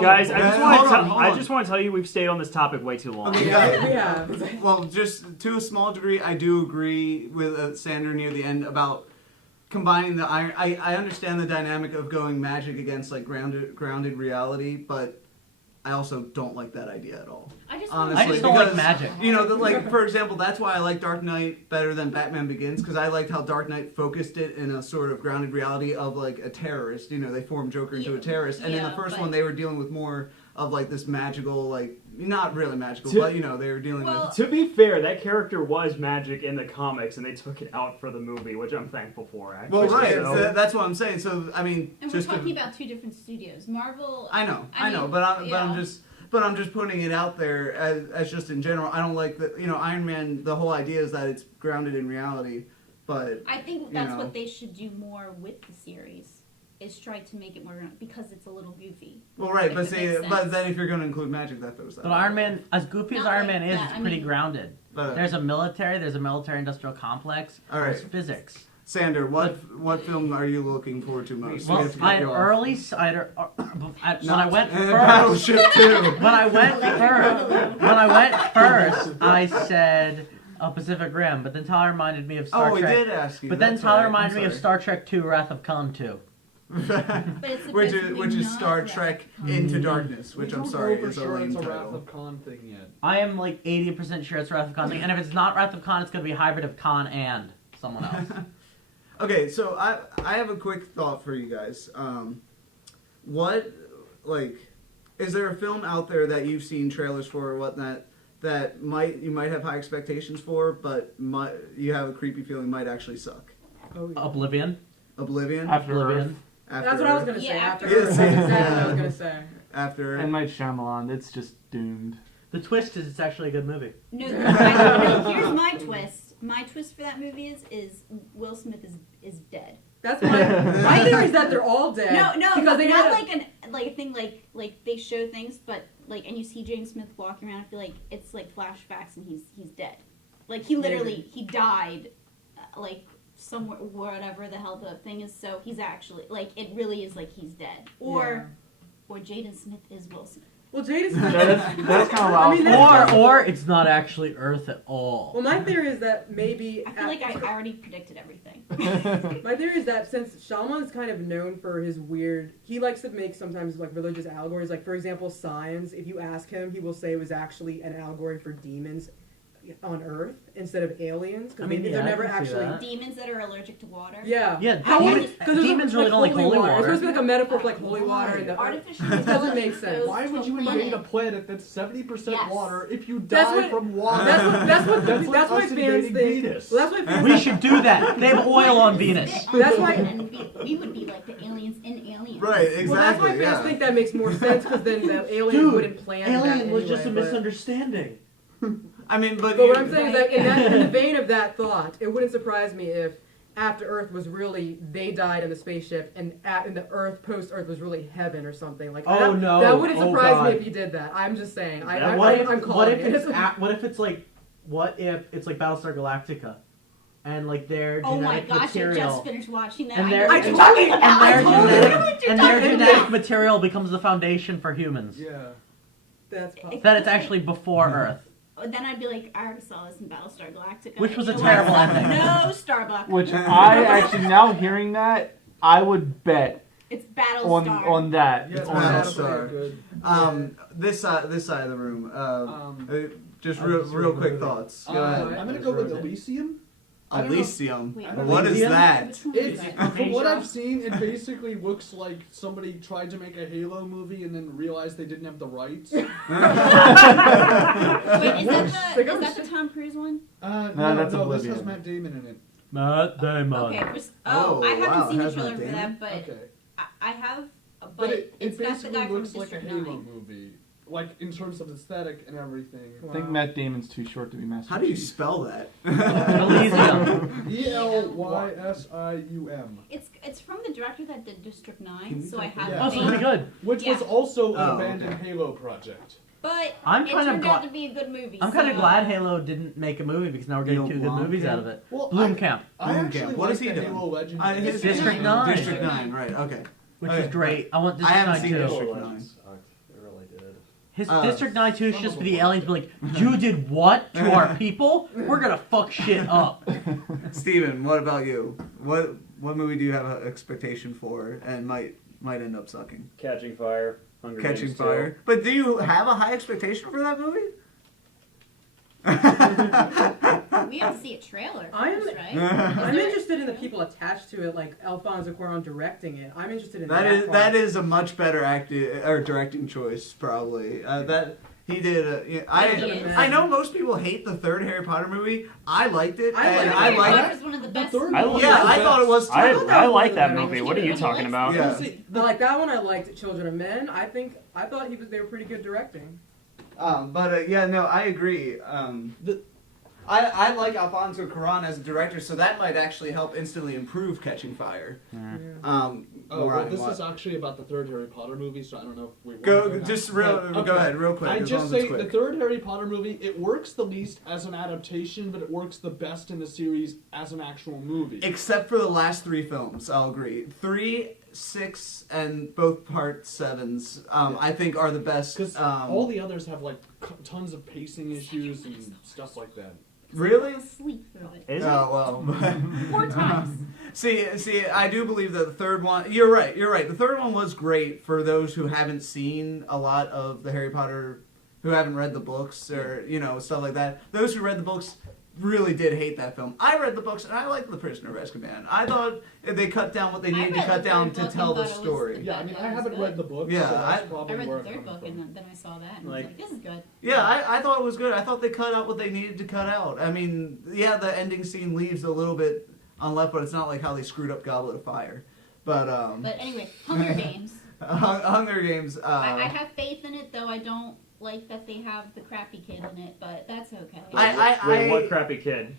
Guys, Guys, I just want to hold on. I just want to tell you we've stayed on this topic way too long. Okay, Yeah, we have. Well, just to a small degree, I do agree with Sander near the end about combining the iron. I understand the dynamic of going magic against like grounded reality, but I also don't like that idea at all. I just Honestly, I just don't like because, magic. You know, like for example, that's why I like Dark Knight better than Batman Begins, because I liked how Dark Knight focused it in a sort of grounded reality of like a terrorist. You know, they formed Joker into a terrorist, and in the Yeah, first but- one they were dealing with more of like this magical, like not really magical, To- but you know they were dealing Well, with. To be fair, that character was magic in the comics, and they took it out for the movie, which I'm thankful for. Actually, Well, right, So- that's what I'm saying. So I mean, And we're just talking about two different studios. Marvel. I know, I mean, but I'm yeah. just putting it out there as just in general. I don't like that. You know, Iron Man. The whole idea is that it's grounded in reality, but I think you that's know. what they should do more with the series. Is try to make it more because it's a little goofy. well, right. Like, But it see, makes but sense. then if you're going to include magic, that throws that. But out. Iron Man, as goofy as Not Iron like Man is, that, it's I pretty mean- grounded. But, there's a military industrial complex. All right. There's physics. Sander, what film are you looking forward to most? We Well, have to get I you off. early cider. When I went And first, Battleship 2. when I went first, I said Pacific Rim, but then Tyler reminded me of Star Oh, we Trek. did ask you. But then that's Tyler right. reminded me of I'm Star Trek 2: Wrath of Khan 2. But it's which supposed to is be Star not Trek Wrath of Into Khan. Darkness, which We I'm don't sorry know for is a sure lame it's a Wrath title. of Khan thing yet. I am like 80% sure it's Wrath of Khan thing, and if it's not Wrath of Khan, it's going to be a hybrid of Khan and someone else. Okay, so I have a quick thought for you guys. Is there a film out there that you've seen trailers for or whatnot that you might have high expectations for, but you have a creepy feeling might actually suck? Oh, yeah. Oblivion. Oblivion. After Oblivion. Earth That's what I was gonna say. Yeah, After after Earth, Earth. that's exactly what I was gonna say. After and Night Shyamalan, it's just doomed. The twist is it's actually a good movie. No, here's my twist. My twist for that movie is Will Smith is dead. That's my theory is that they're all dead. No, because they not had like a thing like they show things, but like and you see James Smith walking around. I feel like it's like flashbacks and he's dead. Like he literally he died, like somewhere whatever the hell the thing is. So he's actually like it really is like he's dead. Or Jaden Smith is Will Smith. Well, Jada Smith. That's kind of I loud. mean, that's- Or it's not actually Earth at all. Well, my theory is that maybe. I feel like I already predicted everything. My theory is that since Shyamalan is kind of known for his weird, he likes to make sometimes like religious allegories. Like for example, Signs. If you ask him, he will say it was actually an allegory for demons on Earth instead of aliens because maybe they're I never can see actually. that. Demons that are allergic to water. Yeah. Yeah, How demons, because demons really don't like holy It's water. supposed to be like a metaphor for like holy water and the Artificial. It doesn't make sense. Why would you invade a planet that's 70% Yes. water if you That's die what- from water? That's what That's that's like why us fans invading think. Venus. Well, that's why fans. We should do that. They have oil on Venus. That's why- And we would be like the aliens in Aliens. Right, exactly. Well, that's why fans yeah. think that makes more sense because then the aliens Dude, wouldn't plan that Alien was just a anyway, but- misunderstanding. I mean, but But what I'm saying is that in the vein of that thought, it wouldn't surprise me if After Earth was really they died in the spaceship, and the Earth post Earth was really heaven or something like. Oh, that, no. That wouldn't Oh, surprise God. me if you did that. I'm just saying. What I'm if calling it. what if it's like Battlestar Galactica, and like their Oh my genetic gosh! I material, just finished watching that. and I their know what you're talking about. I totally know what you're and their talking genetic about. material becomes the foundation for humans. Yeah. That's possible. That it's actually before Earth. Then I'd be like, I already saw this in Battlestar Galactica. Which was You a know terrible what? ending. No, Starbuck. Which I actually now hearing that I would bet It's Battlestar. on that. Yeah, Battlestar. Battlestar. Good. This side of the room. Just I'm real, just real real quick quick. thoughts. Go ahead. I'm gonna go with Elysium. I don't know. Elysium. Wait, What is Elysium? that? Which one It's, is it? from what I've seen, it basically looks like somebody tried to make a Halo movie and then realized they didn't have the rights. Wait, is that the Tom Cruise one? No, that's this Oblivion. has Matt Damon in it. Matt Damon. Okay. I Oh, haven't wow, seen the has Matt trailer for Damon? that, but Okay. I have. But, But it it's not the basically guy from looks like a District Halo 9. movie. Like, in terms of aesthetic and everything. I think Matt Damon's too short to be Master How do you Chief. spell that? Elysium. Elysium. It's from the director that did District Can 9, we so I talk have. about Oh, the so name. pretty good. Which was Yeah. also an Oh, abandoned okay. Halo project. But I'm it kind of turned glad. out to be a good movie. I'm kind of so- glad Halo didn't make a movie because now we're getting Neil two good movies Blomkamp? out of it. Well, Bloomkamp, I Bloomkamp. actually What like is he the doing? Halo Legends. His District 9. District 9, right, okay. which Okay, is great. I want I District haven't 9 seen too. District Legends 9. sucked. It really did. His Uh, District 9 2 should some just of be them the aliens be like, you did what to our people? We're gonna fuck shit up. Steven, what about you? What movie do you have an expectation for and might end up sucking? Catching Fire. Hunger Catching Games Fire. But do you have a high expectation for that movie? We have to see a trailer I'm- first, right? I'm interested in the people attached to it, like Alfonso Cuarón directing it. I'm interested in that. That is a much better directing choice, probably. That he did. I know most people hate the third Harry Potter movie. I liked it, I and liked I Harry liked. Potter's one of the best. third I one Yeah, was I thought it was too. I like that better. movie. What are you talking about? Yeah. See, Like that one, I liked Children of Men. I thought they were pretty good directing. But yeah, no, I agree. I like Alfonso Cuarón as a director, so that might actually help instantly improve Catching Fire. Oh, well, this is actually about the third Harry Potter movie, so I don't know if we Go want to just now. real. But, Go ahead, real quick. I as just long as say it's the quick. third Harry Potter movie, it works the least as an adaptation, but it works the best in the series as an actual movie. Except for the last 3 films, I'll agree. 3, 6, and both part 7s, I think are the best. Because all the others have like tons of pacing issues and stuff like that. Really? Sleep through it. Is it? Oh well. 4 times. See, I do believe that the third one. You're right. The third one was great for those who haven't seen a lot of the Harry Potter, who haven't read the books or stuff like that. Those who read the books really did hate that film. I read the books and I liked The Prisoner of Azkaban. I thought they cut down what they needed to read cut the down third to book tell and the thought it was story. the Yeah, I mean, best. I haven't read the books, Yeah, so that's I probably read where the I'm third coming book from. and then I saw that and Like- I was like, this is good. Yeah, I thought it was good. I thought they cut out what they needed to cut out. I mean, yeah, the ending scene leaves a little bit unleft, but it's not like how they screwed up Goblet of Fire. But But anyway, Hunger Games. Hunger Games. I have faith in it, though I don't like that they have the crappy kid in it, but that's okay. Wait, what crappy kid?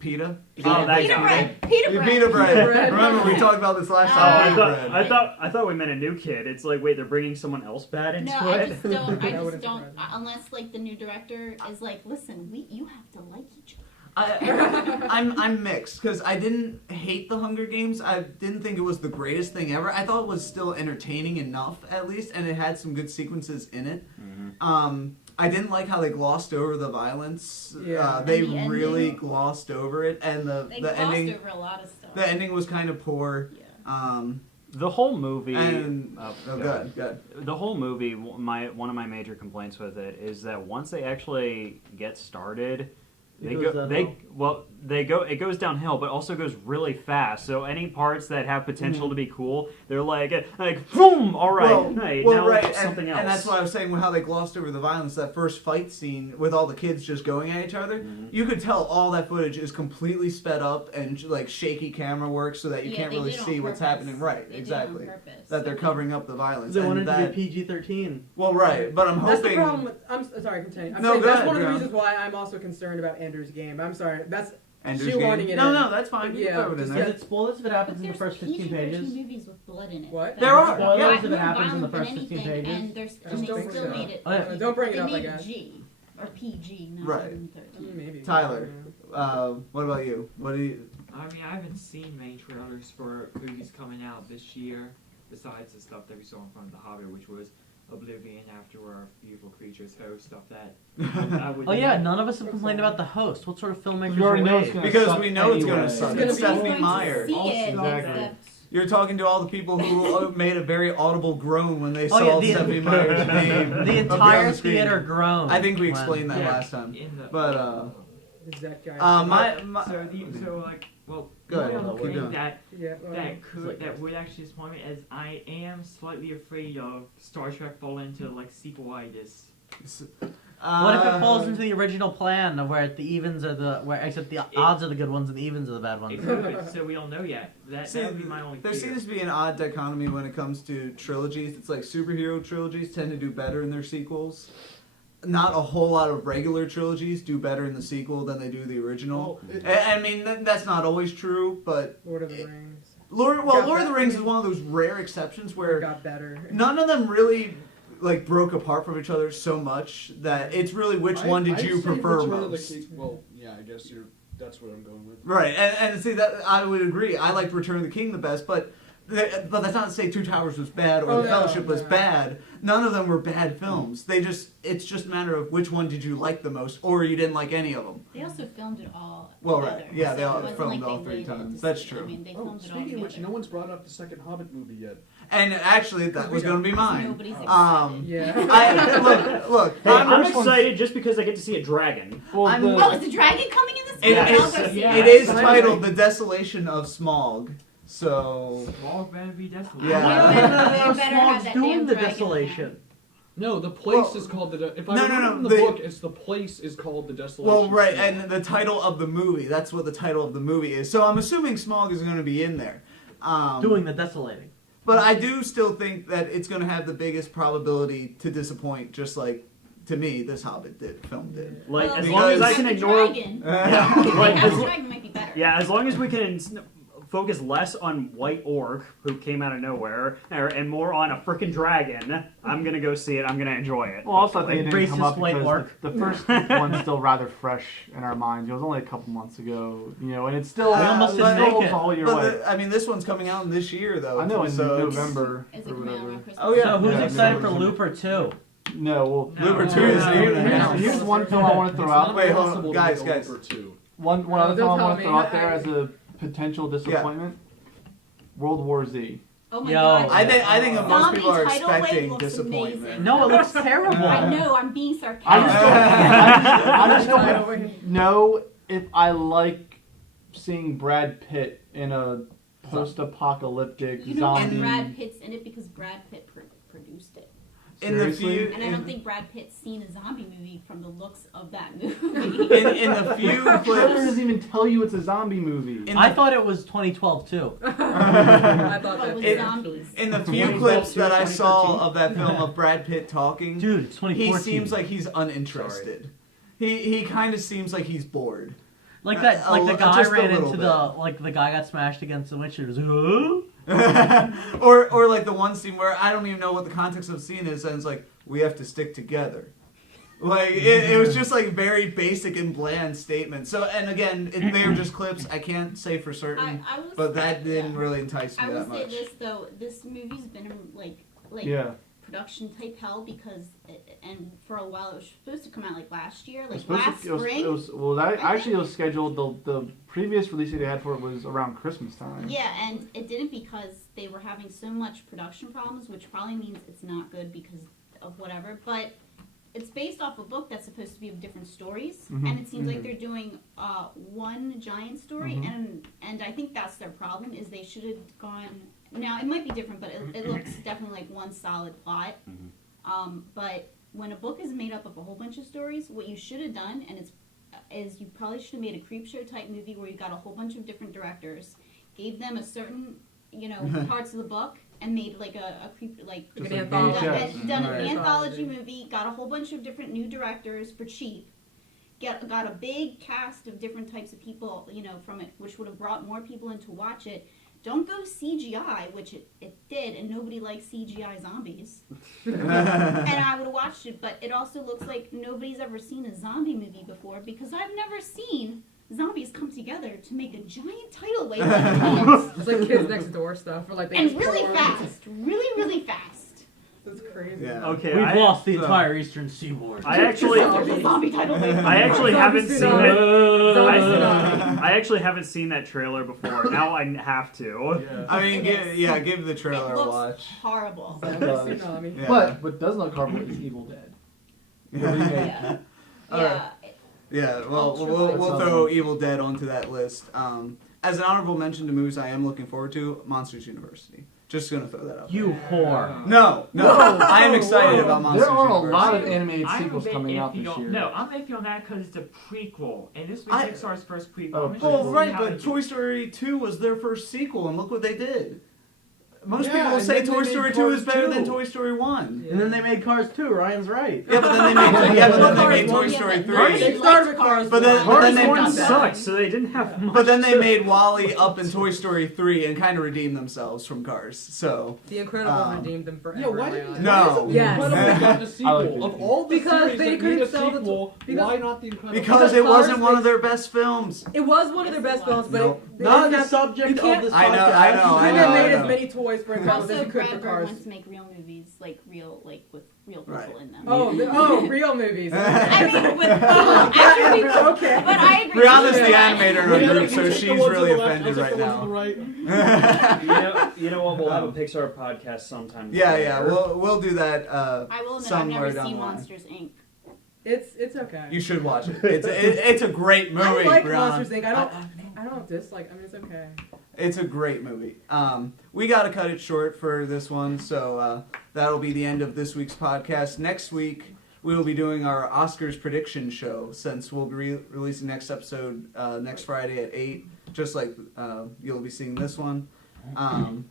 PETA? Oh, that Peter guy. Bread. Peter Bread. PETA bread. Bread. Remember we talked about this last Oh, time. I Pita thought, bread. I thought we meant a new kid. It's like, wait, they're bringing someone else bad into No, I it? just don't. I That just wouldn't don't. surprise me. Unless like the new director is like, listen, you have to like each other. I'm mixed because I didn't hate the Hunger Games. I didn't think it was the greatest thing ever. I thought it was still entertaining enough at least, and it had some good sequences in it. I didn't like how they glossed over the violence. Yeah. They And the ending. really glossed over it, and They the glossed ending. over a lot of stuff. The ending was kind of poor. Yeah. The whole movie. And go good. The whole movie. One of my major complaints with it is that once they actually get started, it goes downhill, but also goes really fast. So any parts that have potential to be cool, they're like boom, all right, now right, something else. And that's what I was saying with how they glossed over the violence. That first fight scene with all the kids just going at each other, you could tell all that footage is completely sped up and like shaky camera work, so that you can't they really did it on see what's purpose. happening. Right, They did it exactly. on purpose. That they're covering up the violence. They and wanted that, to be PG-13. Well, right, but I'm That's the hoping. problem with. I'm sorry, continue. I'm No, saying go that's ahead, one of the go. reasons why I'm also concerned about Ender's Game. I'm sorry. That's Ender's shoehorning Game. it No, in. no, that's fine. You Yeah, can throw it in just- there. Is it spoilers if it happens in the But first there's 15 PG-13 pages? movies with blood in it. What? There are. Spoilers Yeah. if it happens in the More violent first 15 than anything, pages? and Just they don't still bring it made up. it. Oh, yeah. Don't bring it they up, I made guess. it G or PG, not Right. even 13. Maybe. Tyler. What about you? What do you? I mean, I haven't seen many trailers for movies coming out this year, besides the stuff that we saw in front of The Hobbit, which was Oblivion, After Our Beautiful Creatures, Host, stuff that I would Oh yeah, none of us have complained about the host. What sort of filmmakers You already are know we? it's gonna Because suck we know it's going to anyway. suck. It's gonna It's be- Stephanie Going to Meyer. see it, Exactly. except- You're talking to all the people who made a very audible groan when they Oh, saw yeah, Stephanie Meyer's name. The up there on entire the screen. theater groaned. I think we when- explained that Yeah. last time. in the. But, Is that guy? my So like, well, Go ahead, the keep only going. thing that yeah. that would actually disappoint me is I am slightly afraid of Star Trek falling into like sequelitis. What if it falls into the original plan of where the evens are except the odds are the good ones and the evens are the bad ones? Exactly. So we don't know yet. That See, would be my only there fear. seems to be an odd dichotomy when it comes to trilogies. It's like superhero trilogies tend to do better in their sequels. Not a whole lot of regular trilogies do better in the sequel than they do the original. I mean, that's not always true, but Lord of the Rings. Lord of the better. Rings is one of those rare exceptions where It got better. none of them really like broke apart from each other so much that it's really which one did you prefer most? Well, yeah, I guess that's what I'm going with. Right, and see that I would agree. I liked Return of the King the best, but that's not to say Two Towers was bad or Oh, The no, Fellowship was no. bad. None of them were bad films. It's just a matter of which one did you like the most, or you didn't like any of them. They also filmed it all Well, together. right. Yeah, they so all it wasn't filmed like all they 3 waited times. to That's see- true. I mean, they Oh, filmed it all speaking of which, together. no one's brought up the second Hobbit movie yet. And actually, that was going to be mine. Nobody's excited. Yeah. Look. Hey, I'm excited just because I get to see a dragon. Well, I'm- the- Oh, is the dragon coming in this It movie? is- I'll go see yeah. It is titled "The Desolation of Smog." So Smog better be desolate. Yeah. I don't even know They how better have Smog's that doing damn the dragon desolation. No, the place Well, is called the. If I no, remember no, from the the- book, it's the place is called the Desolation. well, right, Smog. and the title of the movie. That's what the title of the movie is. So I'm assuming Smog is going to be in there. Doing the desolating. But I do still think that it's going to have the biggest probability to disappoint, just like to me, this Hobbit film did. Like Well, as because- long as I like can the ignore. dragon. Yeah, Like, like House as, of Dragon might be better. yeah, as long as we can focus less on White Orc, who came out of nowhere, and more on a freaking dragon, I'm gonna go see it. I'm gonna enjoy it. Well, also I think it didn't come Racist up white because orc. the first one's still rather fresh in our minds. It was only a couple months ago, and it's still We almost didn't still make it. a whole year But away. I mean, this one's coming out this year, though. I know in so it's- November Is it or coming out whatever. on Christmas? Oh, yeah. So who's Yeah, excited for November. Looper 2? No, well, No. Looper 2 No, is no, here. no, here's one film I want to throw out. Wait, hold on. Impossible to Guys, make a guys. Looper 2. One Oh, other film don't I tell want to me. throw out there as a potential disappointment. World War Z. Oh my Yo. god. I think most Zombie people are tidal wave expecting looks disappointment. amazing. No, it looks terrible. I know, I'm being sarcastic. I just don't, I just Tidal don't know if I like seeing Brad Pitt in a post-apocalyptic You know zombie. Brad Pitt's in it because Brad Pitt produced it. In the Seriously? few, And I don't think Brad Pitt's seen a zombie movie from the looks of that movie. in the few Trailer clips, doesn't even tell you it's a zombie movie. in I the, thought it was 2012 too. I thought but that with It- zombies. in the few 2012 clips to that I saw 2013. of that film of Brad Pitt talking, Dude, it's 2014. he seems like he's uninterested. He kind of seems like he's bored. Like that, like the just guy a ran little into bit. the guy got smashed against the windshield. He was like, or like the one scene where I don't even know what the context of the scene is, and it's like we have to stick together. Like it was just like very basic and bland statements. So and again, they were just clips. I can't say for certain, I will but say- that didn't yeah. really entice me I will that say much. this though, this movie's been like Yeah. production type hell because and for a while it was supposed to come out like last year, It like was supposed last to, it was, spring. it was, well, that, actually, it was scheduled. The previous release date they had for it was around Christmas time. Yeah, and it didn't because they were having so much production problems, which probably means it's not good because of whatever. But it's based off a book that's supposed to be of different stories, Mhm. and it seems like they're doing one giant story, Mhm. and I think that's their problem is they should have gone. Now it might be different, but it looks definitely like one solid plot. But when a book is made up of a whole bunch of stories, what you should have done, and is you probably should have made a creep show type movie where you got a whole bunch of different directors, gave them a certain parts of the book, and made like a creep like Like Just an like anthology. VHS. done Right. an anthology movie, got a whole bunch of different new directors for cheap, got a big cast of different types of people, from it, which would have brought more people in to watch it. Don't go CGI, which it did, and nobody likes CGI zombies. And I would have watched it, but it also looks like nobody's ever seen a zombie movie before because I've never seen zombies come together to make a giant tidal wave like ants. It's like Kids Next Door stuff, or like they And just really pour- fast. Really fast. That's crazy. Yeah. Okay, We've I, lost the so- entire eastern seaboard. I actually, There's a zombie tidal wave. I actually Zombie haven't seen tsunami. it. Zombie I, tsunami. I actually haven't seen that trailer before. Now I have to. Yeah. I mean, It is. give the trailer It a looks watch. horrible. Zombie tsunami. Yeah. But what does not cover is Evil Dead. The remake. Yeah. Alright. Yeah, well, Ultra we'll violence. throw Evil Dead onto that list. As an honorable mention to movies I am looking forward to, Monsters University. Just gonna throw that out. You whore. No, I am excited about Monsters There are a University. lot of animated I'm a sequels bit coming out iffy this on- year. No, I'm iffy on that because it's a prequel, and this was I- Pixar's first prequel. Oh, I'm interested Well, to see right, how but they do. Toy Story 2 was their first sequel, and look what they did. Most Yeah, people will and say then they Toy made Story 2 Cars is better than 2. Toy Story 1. And then they made Cars 2. Ryan's right. Yeah, but then they made Toy Yeah, Story but 3. They started with Cars But then- one. but then Cars they- 1 got sucked, so they didn't have much. But then they made Wall-E up in Toy Story 3 and kind of redeemed themselves from Cars. So The Incredibles Um, redeemed them forever. Yeah, why in my didn't eyes. No. Yes. Incredibles got the I sequel? like it. Of all the Because series they that need couldn't a sell the sequel, because- why not the Incredibles? because it Cars wasn't one of makes- their best films. It was one of their best films, but Nope. it, Not they the kept- subject you of can't- this podcast. I know, I You know, couldn't I have made know. as many toys for Incredibles as Also, you could Brad for Bird Cars. wants to make real movies, like with real people Right. in them. Real movies. I mean, with actual people. Okay. But I agree. Brianna's the Yeah. animator in our group, so she's really offended right now. You know what? We'll have a Pixar podcast sometime. Yeah, we'll do that I will admit, I've somewhere never down seen the line. Monsters Inc. It's okay. You should watch it. It's a great movie, I like Brianna. Monsters Inc. I don't dislike. I mean, it's okay. It's a great movie. We got to cut it short for this one, so that'll be the end of this week's podcast. Next week, we will be doing our Oscars prediction show, since we'll be releasing next episode next Friday at 8, just like you'll be seeing this one. And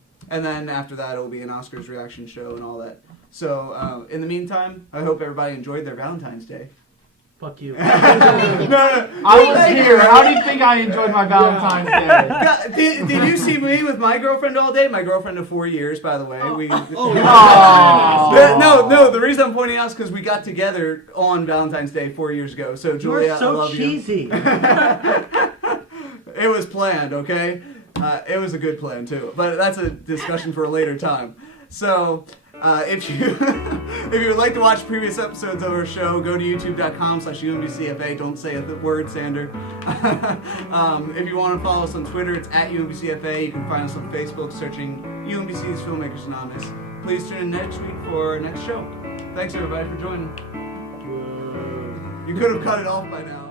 then after that, it'll be an Oscars reaction show and all that. So in the meantime, I hope everybody enjoyed their Valentine's Day. Fuck you. No. I was here. How do you think I enjoyed my Valentine's Day? Did you see me with my girlfriend all day? My girlfriend of 4 years, by the way. No, the reason I'm pointing out is because we got together on Valentine's Day 4 years ago. So Julia, You're so I love cheesy. It was planned, okay? It was a good plan too, but that's a discussion for a later time. So. If you would like to watch previous episodes of our show, go to youtube.com/UMBCFA. Don't say a word, Sander. If you want to follow us on Twitter, it's @UMBCFA. You can find us on Facebook searching UMBC's Filmmakers Anonymous. Please tune in next week for our next show. Thanks everybody for joining. You could have cut it off by now.